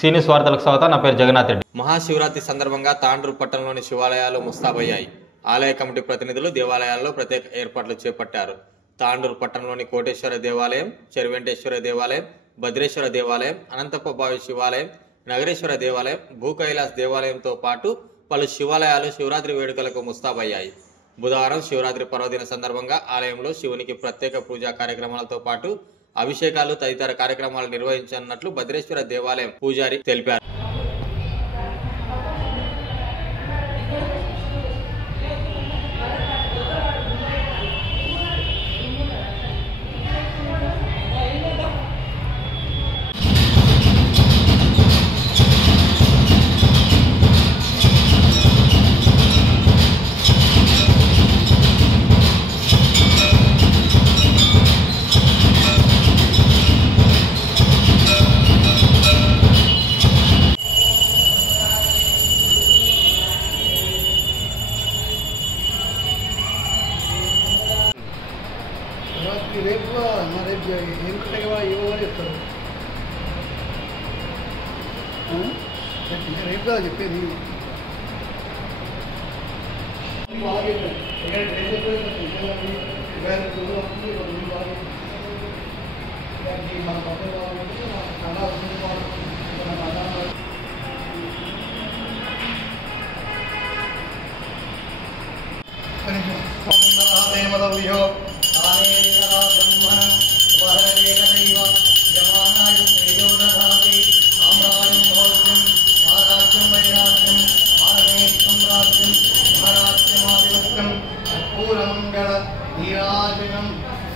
సీనియస్ వార్తలకు స్వాగతం. నా పేరు జగన్నాథ్ రెడ్డి. మహాశివరాత్రి సందర్భంగా తాండ్రు పట్టణంలోని శివాలయాలు ముస్తాబయ్యాయి. ఆలయ కమిటీ ప్రతినిధులు దేవాలయాల్లో ప్రత్యేక ఏర్పాట్లు చేపట్టారు. తాండూరు పట్టణంలోని కోటేశ్వర దేవాలయం, చెరువెంటేశ్వర దేవాలయం, భద్రేశ్వర దేవాలయం, అనంతప్పబావి శివాలయం, నగరేశ్వర దేవాలయం, భూకైలాస్ దేవాలయంతో పాటు పలు శివాలయాలు శివరాత్రి వేడుకలకు ముస్తాబయ్యాయి. బుధవారం శివరాత్రి పర్వదిన సందర్భంగా ఆలయంలో శివునికి ప్రత్యేక పూజా కార్యక్రమాలతో పాటు అభిషేకాలు తదితర కార్యక్రమాలు నిర్వహించనున్నట్లు భద్రేశ్వర దేవాలయం పూజారి తెలిపారు. రేపు రేపు ఏం కట్టగా ఇవ్వమని చెప్తారు. రేపు కదా చెప్పేది.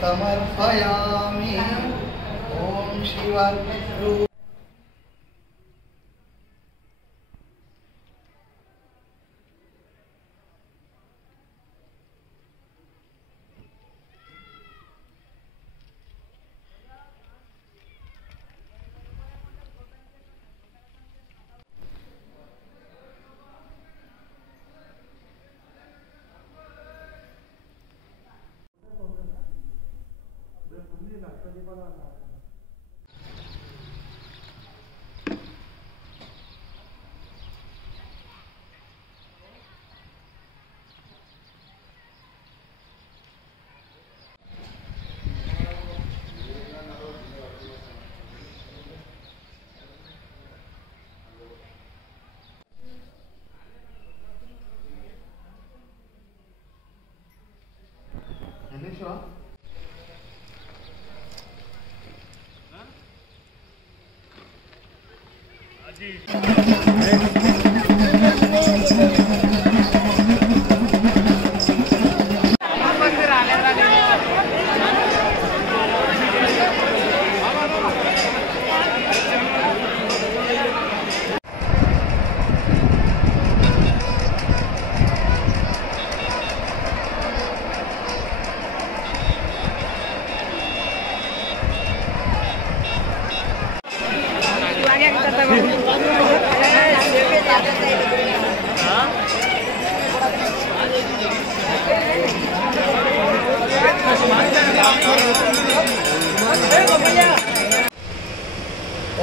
సమర్పయామి. ఓం శివాయ.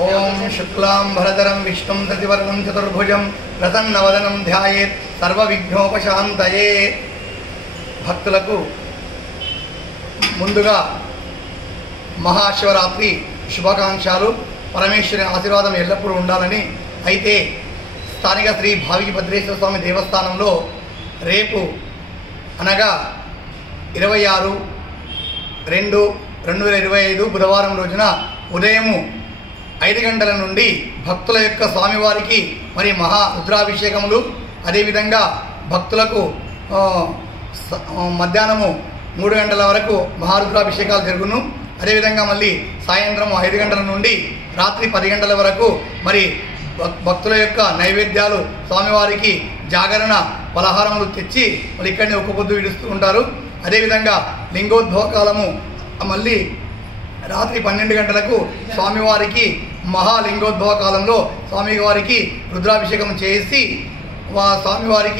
ఓం శుక్లాం భరధరం విష్ణుం శశివర్ణం చతుర్భుజం ప్రసన్నవదనం ధ్యాయేత్ సర్వవిఘ్నోపశాంతయే. భక్తులకు ముందుగా మహాశివరాత్రి శుభాకాంక్షలు. పరమేశ్వరి ఆశీర్వాదం ఎల్లప్పుడూ ఉండాలని. అయితే స్థానిక శ్రీ భావికి భద్రేశ్వర స్వామి దేవస్థానంలో రేపు అనగా 26/2/2025 బుధవారం రోజున ఉదయం 5 గంటల నుండి భక్తుల యొక్క స్వామివారికి మరి మహా రుద్రాభిషేకములు, అదేవిధంగా భక్తులకు మధ్యాహ్నము 3 గంటల వరకు మహారుద్రాభిషేకాలు జరుగును. అదేవిధంగా మళ్ళీ సాయంత్రం 5 గంటల నుండి రాత్రి 10 గంటల వరకు మరి భక్తుల యొక్క నైవేద్యాలు స్వామివారికి జాగరణ పలహారములు తెచ్చి మళ్ళీ ఇక్కడనే ఒక్క పొద్దు విడుస్తూ ఉంటారు. అదేవిధంగా లింగోద్భవ కాలము మళ్ళీ రాత్రి 12 గంటలకు స్వామివారికి మహాలింగోద్భవ కాలంలో స్వామివారికి రుద్రాభిషేకం చేసి స్వామివారి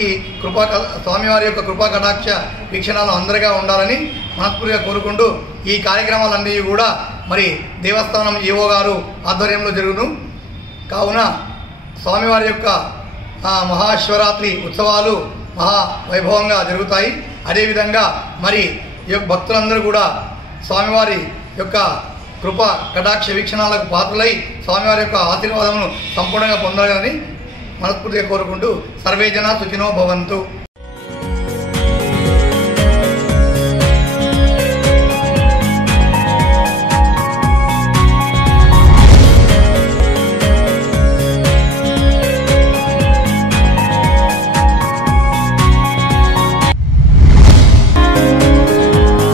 యొక్క కృపా కటాక్ష వీక్షణాలు అందరిగా ఉండాలని మనస్ఫూర్తిగా కోరుకుంటూ ఈ కార్యక్రమాలన్నీ కూడా మరి దేవస్థానం ఈవో గారు ఆధ్వర్యంలో జరుగును. కావున స్వామివారి యొక్క మహాశివరాత్రి ఉత్సవాలు మహా వైభవంగా జరుగుతాయి. అదేవిధంగా మరి ఈ యొక్క భక్తులందరూ కూడా స్వామివారి యొక్క కృప కటాక్ష వీక్షణాలకు పాత్రలై స్వామివారి యొక్క ఆశీర్వాదమును సంపూర్ణంగా పొందాలని మనస్ఫూర్తిగా కోరుకుంటూ సర్వే జనా సుఖినో భవంతు.